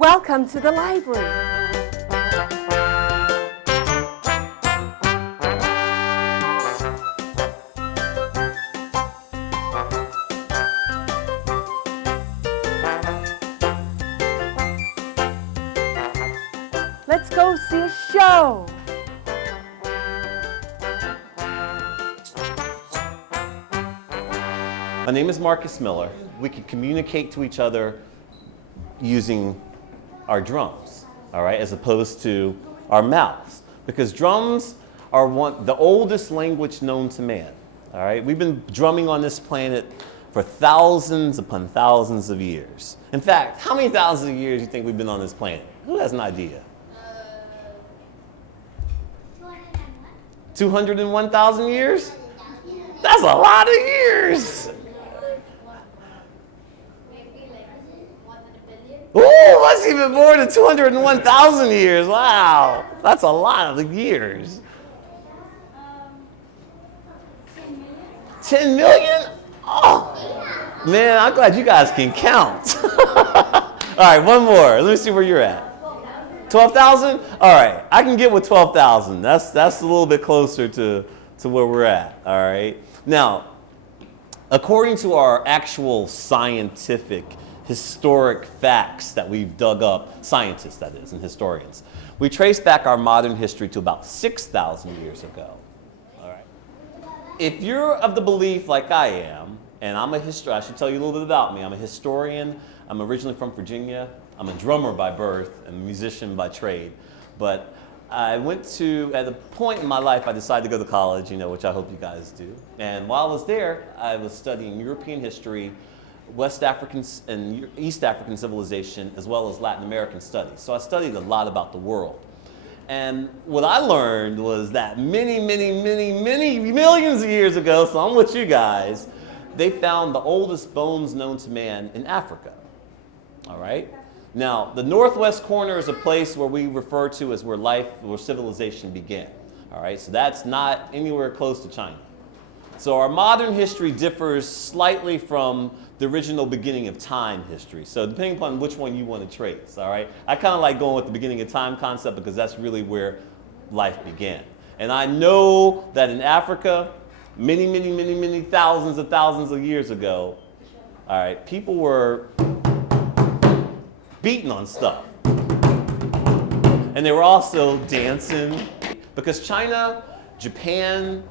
Welcome to the library. Let's go see a show. My name is Marcus Miller. We can communicate to each other using our drums, all right, as opposed to our mouths, because drums are the oldest language known to man, all right? We've been drumming on this planet for thousands upon thousands of years. In fact, how many thousands of years do you think we've been on this planet? Who has an idea? 201,000 years? That's a lot of years. Oh, that's even more than 201,000 years. Wow, that's a lot of years. 10 million? Oh, man, I'm glad you guys can count. All right, one more. Let me see where you're at. 12,000? All right, I can get with 12,000. That's a little bit closer to where we're at, all right? Now, according to our actual scientific, historic facts that we've dug up, scientists that is, and historians, we trace back our modern history to about 6,000 years ago, all right? If you're of the belief like I am, and I'm a historian, I should tell you a little bit about me. I'm a historian. I'm originally from Virginia. I'm a drummer by birth and a musician by trade, but I went to, at a point in my life, I decided to go to college, which I hope you guys do. And while I was there, I was studying European history, West African and East African civilization, as well as Latin American studies. So I studied a lot about the world. And what I learned was that many millions of years ago, so I'm with you guys, they found the oldest bones known to man in Africa, all right? Now, the northwest corner is a place where we refer to as where civilization began, all right? So that's not anywhere close to China. So our modern history differs slightly from the original beginning of time history. So depending upon which one you want to trace, all right? I kind of like going with the beginning of time concept because that's really where life began. And I know that in Africa, many thousands of years ago, all right, people were beating on stuff. And they were also dancing because China, Japan,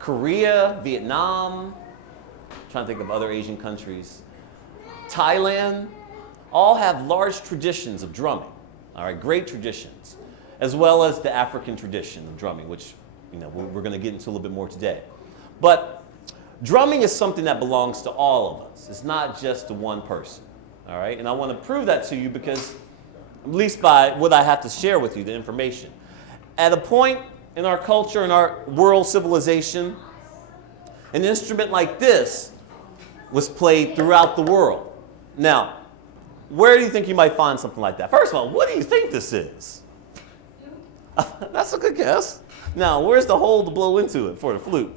Korea, Vietnam, I'm trying to think of other Asian countries, Thailand, all have large traditions of drumming, all right, great traditions, as well as the African tradition of drumming, which we're going to get into a little bit more today. But drumming is something that belongs to all of us. It's not just to one person, all right? And I want to prove that to you because, at least by what I have to share with you, the information. At a point in our culture, in our world civilization, an instrument like this was played throughout the world. Now, where do you think you might find something like that? First of all, what do you think this is? That's a good guess. Now, where's the hole to blow into it for the flute?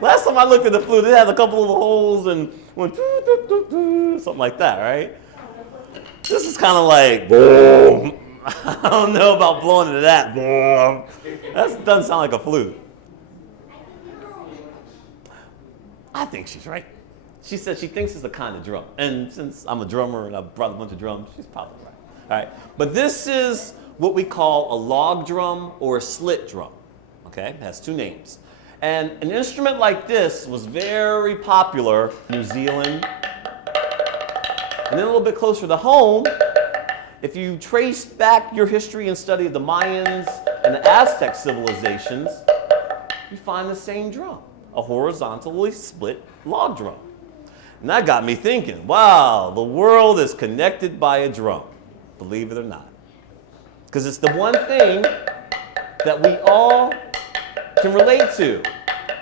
Last time I looked at the flute, it had a couple of holes and went something like that, right? This is kind of like, boom. I don't know about blowing into that. Boom. That doesn't sound like a flute. I think she's right. She said she thinks it's a kind of drum. And since I'm a drummer and I brought a bunch of drums, she's probably right. All right. But this is what we call a log drum or a slit drum. Okay? It has two names. And an instrument like this was very popular in New Zealand. And then a little bit closer to home, if you trace back your history and study of the Mayans and the Aztec civilizations, you find the same drum, a horizontally split log drum. And that got me thinking, wow, the world is connected by a drum, believe it or not. Because it's the one thing that we all can relate to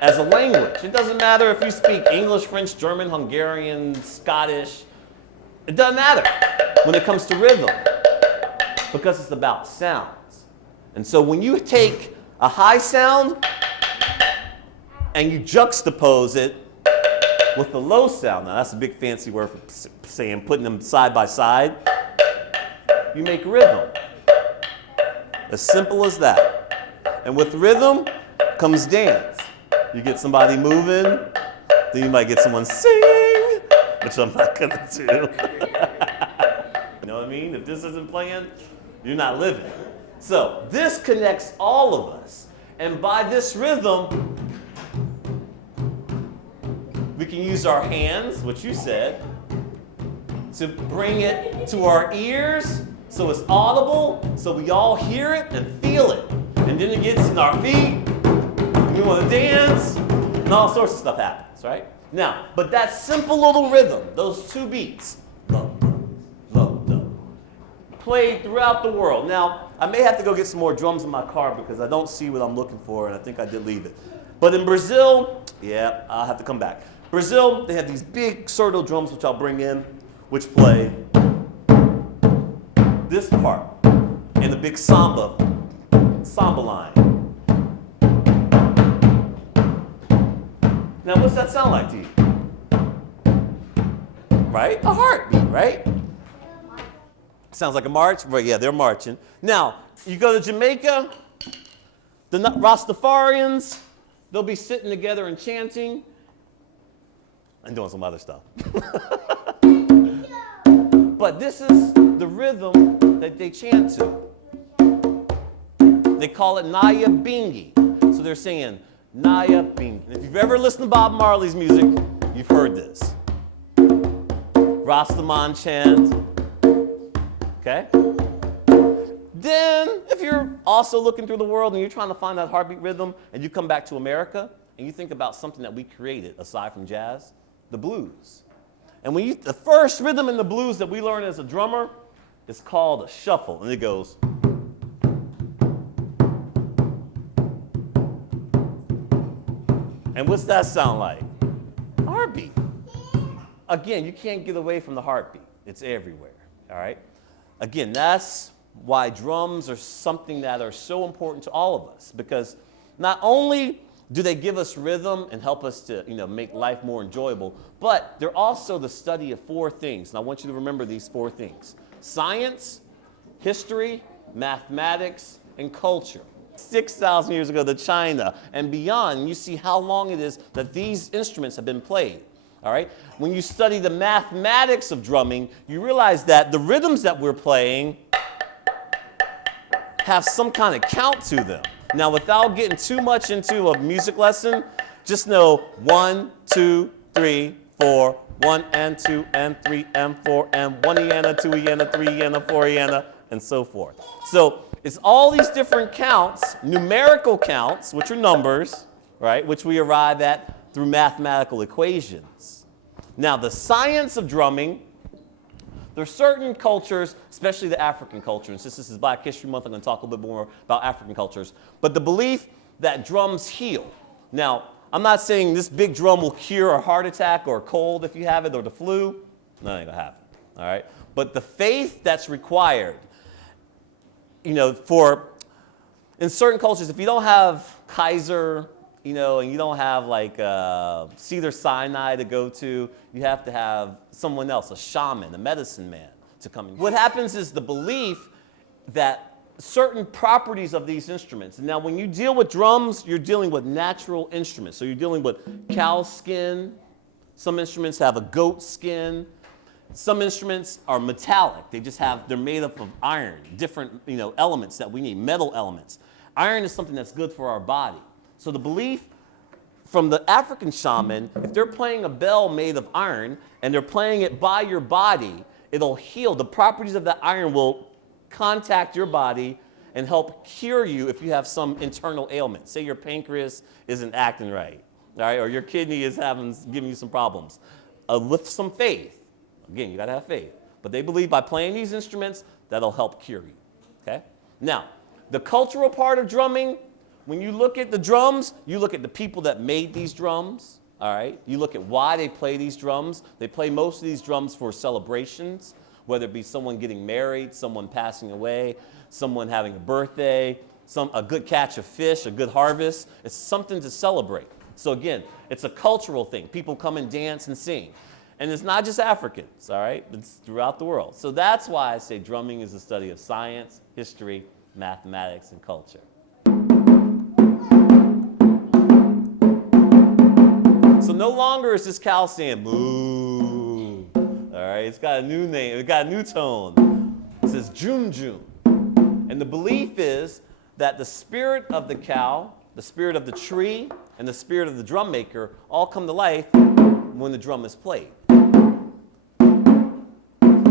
as a language. It doesn't matter if you speak English, French, German, Hungarian, Scottish. It doesn't matter when it comes to rhythm because it's about sounds. And so when you take a high sound and you juxtapose it with the low sound. Now that's a big fancy word for saying putting them side by side. You make rhythm. As simple as that. And with rhythm comes dance. You get somebody moving, then you might get someone singing, which I'm not gonna do. You know what I mean? If this isn't playing, you're not living. So this connects all of us. And by this rhythm, we can use our hands, which you said, to bring it to our ears so it's audible, so we all hear it and feel it. And then it gets in our feet, we want to dance, and all sorts of stuff happens, right? Now, but that simple little rhythm, those two beats, played throughout the world. Now, I may have to go get some more drums in my car because I don't see what I'm looking for, and I think I did leave it. But in Brazil, yeah, I'll have to come back. Brazil, they have these big sordal drums, which I'll bring in, which play this part in the big samba line. Now, what's that sound like to you? Right? A heartbeat, right? Sounds like a march? But yeah, they're marching. Now, you go to Jamaica, the Rastafarians, they'll be sitting together and chanting and doing some other stuff. But this is the rhythm that they chant to. They call it Naya Bingi. So they're saying Naya Bingi. And if you've ever listened to Bob Marley's music, you've heard this. Rastaman chant. Okay? Then, if you're also looking through the world and you're trying to find that heartbeat rhythm and you come back to America and you think about something that we created aside from jazz, the blues. And the first rhythm in the blues that we learn as a drummer is called a shuffle, and it goes. And what's that sound like? A heartbeat. Again, you can't get away from the heartbeat. It's everywhere, all right? Again, that's why drums are something that are so important to all of us, because not only do they give us rhythm and help us to, make life more enjoyable, but they're also the study of four things. And I want you to remember these four things: science, history, mathematics, and culture. 6,000 years ago to China and beyond, you see how long it is that these instruments have been played. All right? When you study the mathematics of drumming, you realize that the rhythms that we're playing have some kind of count to them. Now, without getting too much into a music lesson, just know 1, 2, 3, 4, 1 and 2 and 3 and 4 and 1 iana, 2 iana, 3 iana, 4 iana, and so forth. So it's all these different counts, numerical counts, which are numbers, right, which we arrive at through mathematical equations. Now, the science of drumming, there are certain cultures, especially the African culture, and since this is Black History Month, I'm going to talk a little bit more about African cultures, but the belief that drums heal. Now, I'm not saying this big drum will cure a heart attack or a cold if you have it or the flu. No, it ain't going to happen, all right? But the faith that's required, in certain cultures, if you don't have Kaiser, and you don't have like Cedar Sinai to go to, you have to have someone else, a shaman, a medicine man to come in. What happens is the belief that certain properties of these instruments. Now, when you deal with drums, you're dealing with natural instruments. So you're dealing with cow skin. Some instruments have a goat skin. Some instruments are metallic. They're made up of iron, different elements that we need, metal elements. Iron is something that's good for our body. So the belief from the African shaman, if they're playing a bell made of iron and they're playing it by your body, it'll heal. The properties of that iron will contact your body and help cure you if you have some internal ailment. Say your pancreas isn't acting right, all right, or your kidney is giving you some problems. With some faith, again, you got to have faith. But they believe by playing these instruments, that'll help cure you, okay? Now, the cultural part of drumming, when you look at the drums, you look at the people that made these drums, all right? You look at why they play these drums. They play most of these drums for celebrations, whether it be someone getting married, someone passing away, someone having a birthday, a good catch of fish, a good harvest. It's something to celebrate. So again, it's a cultural thing. People come and dance and sing. And it's not just Africans, all right? It's throughout the world. So that's why I say drumming is the study of science, history, mathematics, and culture. So no longer is this cow saying moo. All right, it's got a new name, it's got a new tone. It says June June. And the belief is that the spirit of the cow, the spirit of the tree, and the spirit of the drum maker all come to life when the drum is played.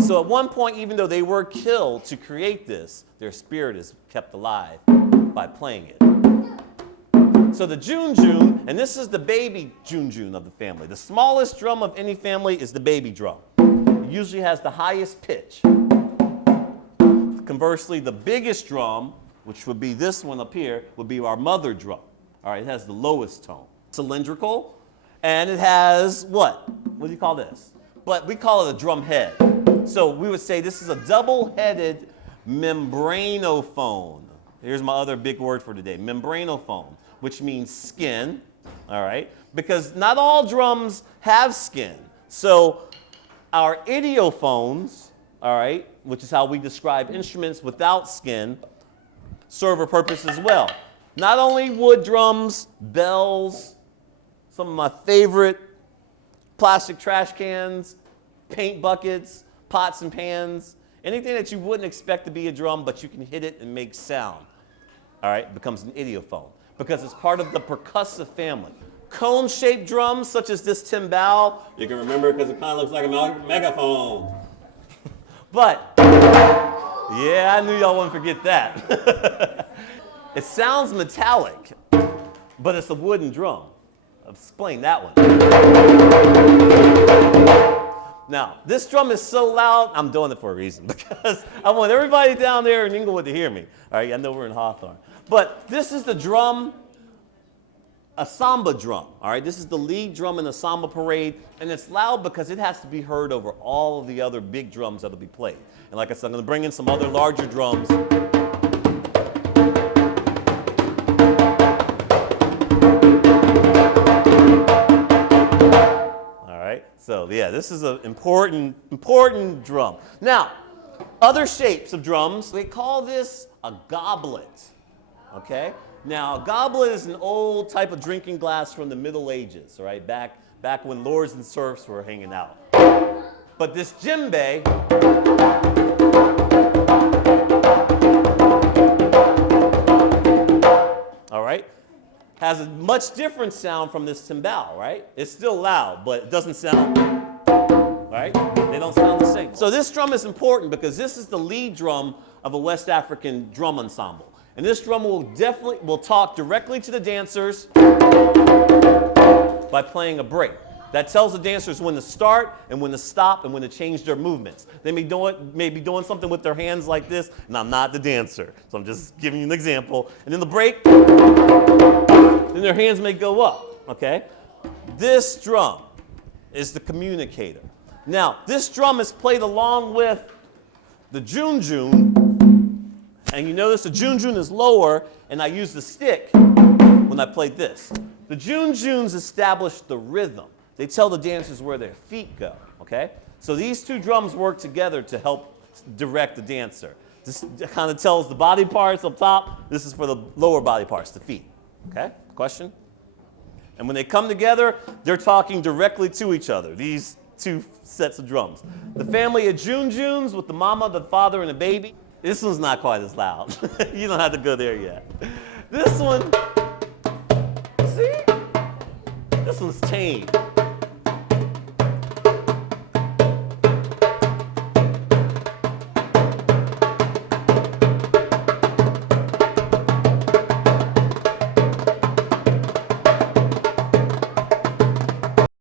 So at one point, even though they were killed to create this, their spirit is kept alive by playing it. So the June June, and this is the baby June June of the family. The smallest drum of any family is the baby drum. It usually has the highest pitch. Conversely, the biggest drum, which would be this one up here, would be our mother drum. All right, it has the lowest tone. Cylindrical, and it has what? What do you call this? But we call it a drum head. So we would say this is a double-headed membranophone. Here's my other big word for today, membranophone, which means skin, all right? Because not all drums have skin. So our idiophones, all right, which is how we describe instruments without skin, serve a purpose as well. Not only wood drums, bells, some of my favorite plastic trash cans, paint buckets, pots and pans, anything that you wouldn't expect to be a drum, but you can hit it and make sound, all right, becomes an idiophone because it's part of the percussive family. Cone-shaped drums, such as this timbale, you can remember because it kind of looks like a megaphone. But, yeah, I knew y'all wouldn't forget that. It sounds metallic, but it's a wooden drum. I'll explain that one. Now, this drum is so loud, I'm doing it for a reason, because I want everybody down there in Inglewood to hear me. All right, I know we're in Hawthorne. But this is the drum, a samba drum. All right, this is the lead drum in the samba parade, and it's loud because it has to be heard over all of the other big drums that'll be played. And like I said, I'm going to bring in some other larger drums. So yeah, this is an important drum. Now, other shapes of drums, they call this a goblet, okay? Now, a goblet is an old type of drinking glass from the Middle Ages, all right? Back when lords and serfs were hanging out. But this djembe, all right, has a much different sound from this timbale, right? It's still loud, but it doesn't sound, right? They don't sound the same. So this drum is important because this is the lead drum of a West African drum ensemble. And this drum will talk directly to the dancers by playing a break. That tells the dancers when to start and when to stop and when to change their movements. They may be doing something with their hands like this, and I'm not the dancer. So I'm just giving you an example. And then the break, then their hands may go up, okay? This drum is the communicator. Now, this drum is played along with the June June, and you notice the June June is lower, and I use the stick when I play this. The June Junes establish the rhythm. They tell the dancers where their feet go, okay? So these two drums work together to help direct the dancer. This kind of tells the body parts up top. This is for the lower body parts, the feet, okay? Question? And when they come together, they're talking directly to each other, these two sets of drums. The family of June Junes with the mama, the father, and the baby. This one's not quite as loud. You don't have to go there yet. This one, see? This one's tame.